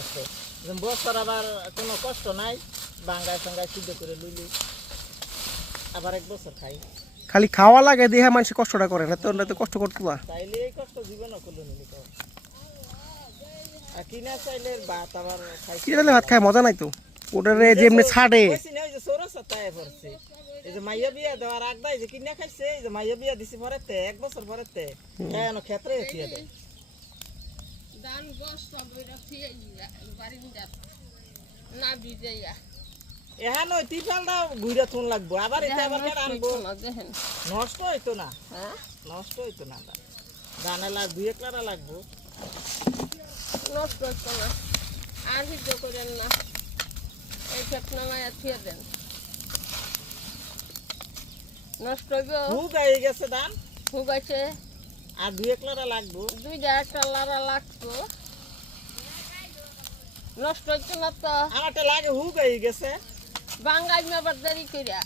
আছে বছর আবার কোনো কষ্ট নাই বাঙ্গায় সঙ্গায় সিদ্ধ করে লইলি আবার এক বছর খাই খালি খাওয়া লাগে দেহে মানুষ কষ্টটা করে না তো কষ্ট করতে না তাইলে এই কষ্ট জীবনও করলো নিলি আর কিনা চাইলে ভাত আবার খাই কিনে ভাত খায় মজা নাই তো ওটারে যেমনি ছাড়ে ওই যে সৌরসা তাই পড়ছে এই যে মাইয়া বিয়া দেওয়ার আগ দেয় যে কিনা খাইছে এই যে মাইয়া বিয়া দিছি পরেতে এক বছর পরেতে কেন ক্ষেত্রে দিয়ে দেয় ধান বস্ত বইরা ফিয়ে বাড়ি না ভিজাইয়া এখন ওই তিরপালটা ঘুরে থুন লাগবো আবার এটা আবার আনবো নষ্ট হইতো না হ্যাঁ নষ্ট হইতো না ধানে লাগ 2-1 লারা লাগবো নষ্ট হতো না আর ভিজো করেন না এই ক্ষেত নামায় ফিয়ে দেন নষ্ট হইব হুক হয়ে গেছে ধান হুগাইছে আর 2-1 লারা লাগবো 2-1টা লারা লাগতো নষ্ট হইতো না তো আমারটা লাগে হুক হয়ে গেছে বাঙ্গাই আবার দেরি করিয়া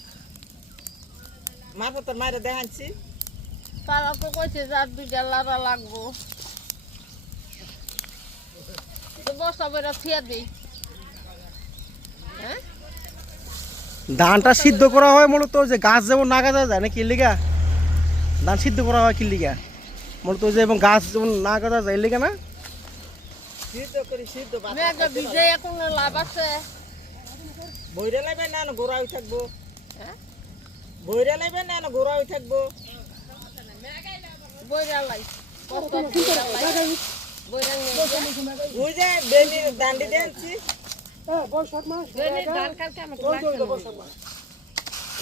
মাপতর মারে দেখাচ্ছি তারা তো কইছে যে আর 2টা লারা লাগবো তো বস্তা বইরা ফিয়ে দিই হ্যাঁ ধানটা সিদ্ধ করা হয় মূলত যে গাছ যেমন না গাজা যায় না কি লিগা ধান সিদ্ধ করা হয় কি লিগা মূলত যে এবং গাছ যেমন না গাজা যায় লিগা না সিদ্ধ করি সিদ্ধ ভাত মেঘা ভিজে এখন লাভ আছে বইরে লাইবে না গোড়াই থাকবো হ্যাঁ বইরে লাইবে না গোড়াই থাকবো বইরা লাই কষ্ট বইরা নিয়ে ওই যে বেলি দান্ডি দেনছি ধান কালকে আমাকে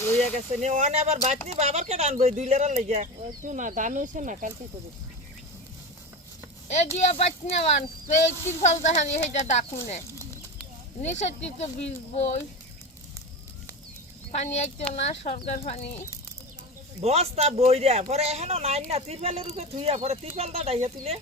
লইয়া গেছে নি ওনে আবার বাতনি বাবার কে আনবো 2 লারার লাগিয়া ওই তো না ধান হইছে না কালকে করে এগিয়া বাতনি বান তো এক তিরফল দেখানি হেটা ডাকুনে নিচে তো বীজ বই পানি আইতো না সরকার পানি বস্তা বইরা পরে এখনো নাই না তিরপালের উপরে থুইয়া পরে তিরপালটা ডাইয়া তুলে